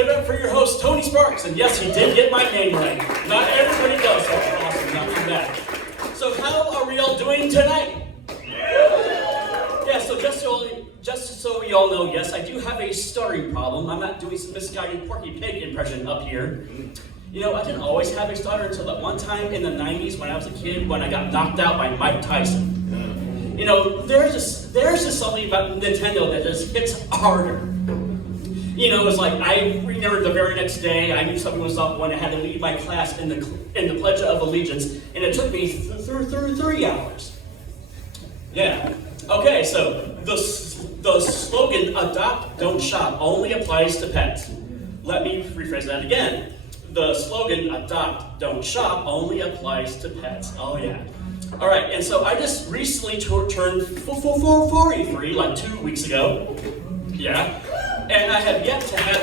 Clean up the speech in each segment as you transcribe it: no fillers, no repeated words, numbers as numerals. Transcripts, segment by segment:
give it up for your host, Tony Sparks. And yes, he did get my name right. Not everybody does. That's awesome. Not too bad. So how are we all doing tonight? Yeah, so just so you all know, yes, I do have a stuttering problem. I'm not doing some misguided Porky Pig impression up here. You know, I didn't always have a stutter until that one time in the 90s when I was a kid when I got knocked out by Mike Tyson. You know, there's just something about Nintendo that just hits harder. You know, it's like I remember the very next day I knew something was up when I had to lead my class in the Pledge of Allegiance, and it took me through 3 hours. Yeah. Okay, so the slogan "Adopt, Don't Shop" only applies to pets. Let me rephrase that again. The slogan "Adopt, Don't Shop" only applies to pets. Oh yeah. All right, and so I just recently turned 43, like 2 weeks ago. Yeah, and I have yet to have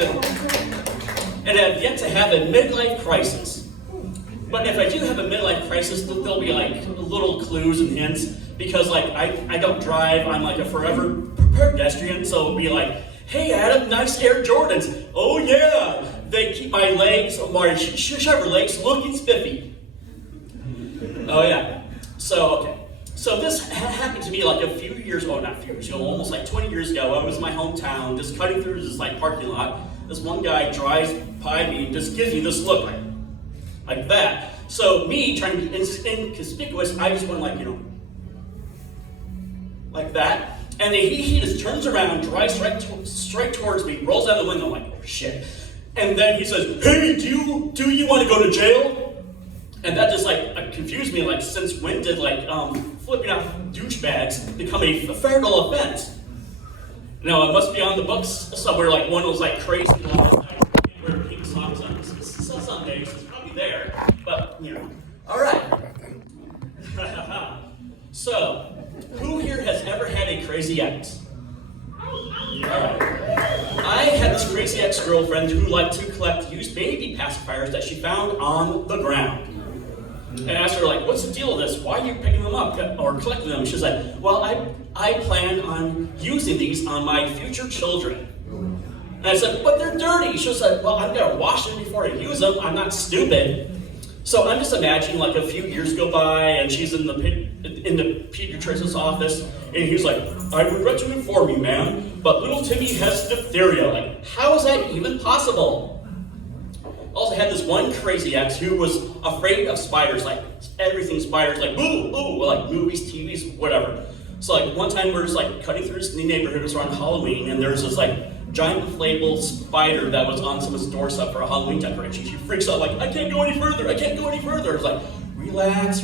a midlife crisis. But if I do have a midlife crisis, there'll be like little clues and hints because like I don't drive. I'm like a forever pedestrian, so it'll be like, "Hey Adam, nice Air Jordans." Oh yeah, they keep my Chevrolet legs looking spiffy. Oh yeah. So this happened to me like not a few years ago, almost like 20 years ago. I was in my hometown, just cutting through this like parking lot. This one guy drives by me and just gives me this look like that. So me trying to be inconspicuous, I just went like, you know, like that. And then he just turns around, drives straight towards me, rolls down the window, I'm like, oh shit. And then he says, "Hey, do you want to go to jail?" And that just like confused me, like since when did like flipping out douchebags become a federal offense? No, it must be on the books somewhere, like one of those like crazy laws wear pink socks on Sunday, so it's probably there, but you know. Alright. So, who here has ever had a crazy ex? Alright. I had this crazy ex-girlfriend who liked to collect used baby pacifiers that she found on the ground. And I asked her, like, "What's the deal with this? Why are you picking them up or collecting them?" She's like, "Well, I plan on using these on my future children." And I said, "But they're dirty." She was like, "Well, I'm going to wash them before I use them. I'm not stupid." So I'm just imagining, like, a few years go by, and she's in the pediatrician's office, and he's like, "I regret to inform you, ma'am, but little Timmy has diphtheria." Like, how is that even possible? Also had this one crazy ex who was afraid of spiders, like everything spiders, like boo, boo, like movies, TVs, whatever. So like one time we're just like cutting through this neighborhood, it was around Halloween, and there's this like giant inflatable spider that was on someone's doorstep for a Halloween decoration. She freaks out like, "I can't go any further, I can't go any further." It's like, relax,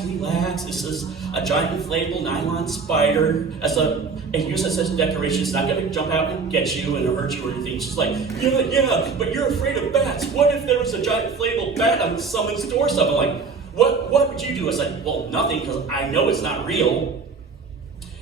this is a giant inflatable nylon spider and use it as a decoration. It's not going to jump out and get you and hurt you or anything. She's like, yeah, but you're afraid of bats. What if there was a giant inflatable bat on someone's doorstep? I'm like, what would you do? I was like, well, nothing, because I know it's not real.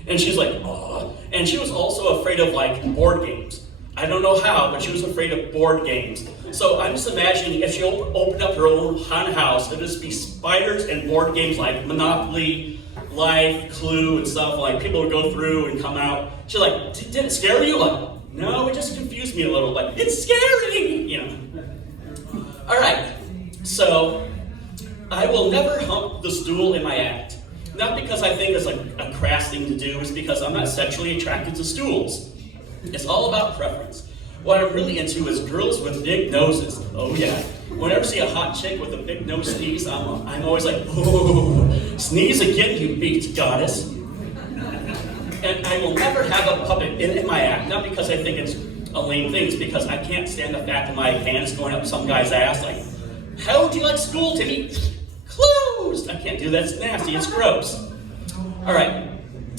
And she's like, oh. And she was also afraid of like board games. I don't know how, but she was afraid of board games. So I'm just imagining if she opened up her own haunted house, it'd just be spiders and board games like Monopoly, Life, Clue, and stuff. Like people would go through and come out. She's like, "Did it scare you?" Like, "No, it just confused me a little." Like, "It's scary," you know. All right, so I will never hump the stool in my act. Not because I think it's like a crass thing to do, it's because I'm not sexually attracted to stools. It's all about preference. What I'm really into is girls with big noses. Oh yeah. Whenever I see a hot chick with a big nose sneeze, I'm always like, "Oh, sneeze again, you beat goddess." And I will never have a puppet in my act, not because I think it's a lame thing, it's because I can't stand the fact of my hands going up some guy's ass like, "How do you like school, Timmy?" Closed! I can't do that, it's nasty, it's gross. Alright,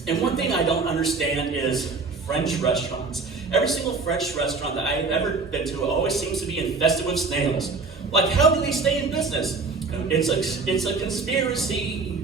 and one thing I don't understand is French restaurants. Every single French restaurant that I've ever been to always seems to be infested with snails. Like, how do they stay in business? It's a conspiracy.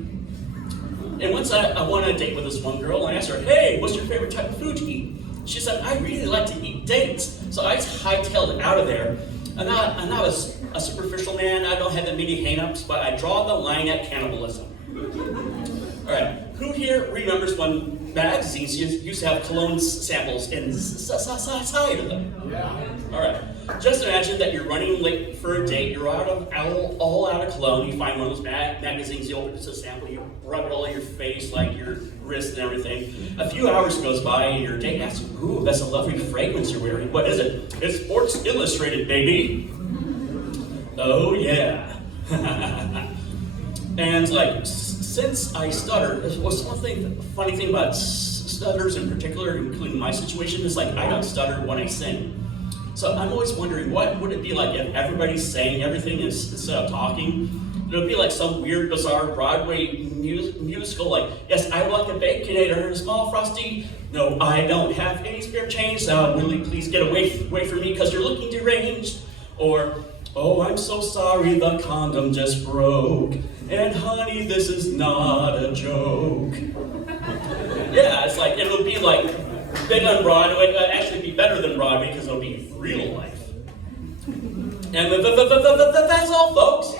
And once I went on a date with this one girl, and I asked her, "Hey, what's your favorite type of food to eat?" She said, "I really like to eat dates." So I hightailed it out of there. I'm not a superficial man. I don't have that many hang-ups, but I draw the line at cannibalism. All right, who here remembers when magazines used to have cologne samples inside of them? Yeah. All right, just imagine that you're running late for a date, you're all out of cologne, you find one of those magazines, you open it to sample, you rub it all over your face, like your wrist and everything. A few hours goes by and your date asks you, ooh, that's a lovely fragrance you're wearing. What is it? It's Sports Illustrated, baby. Oh yeah. And like, since I stutter, what's one funny thing about stutters in particular, including my situation, is like I don't stutter when I sing. So I'm always wondering, what would it be like if everybody's saying everything instead of talking? It would be like some weird, bizarre Broadway musical, like, yes, I would like a Baconator, a small frosty. No, I don't have any spare change, so really please get away from me because you're looking deranged. Or, oh, I'm so sorry, the condom just broke. And honey, this is not a joke. Yeah, it's like, it'll be like big on Broadway, actually be better than Broadway because it'll be real life. And that's all, folks.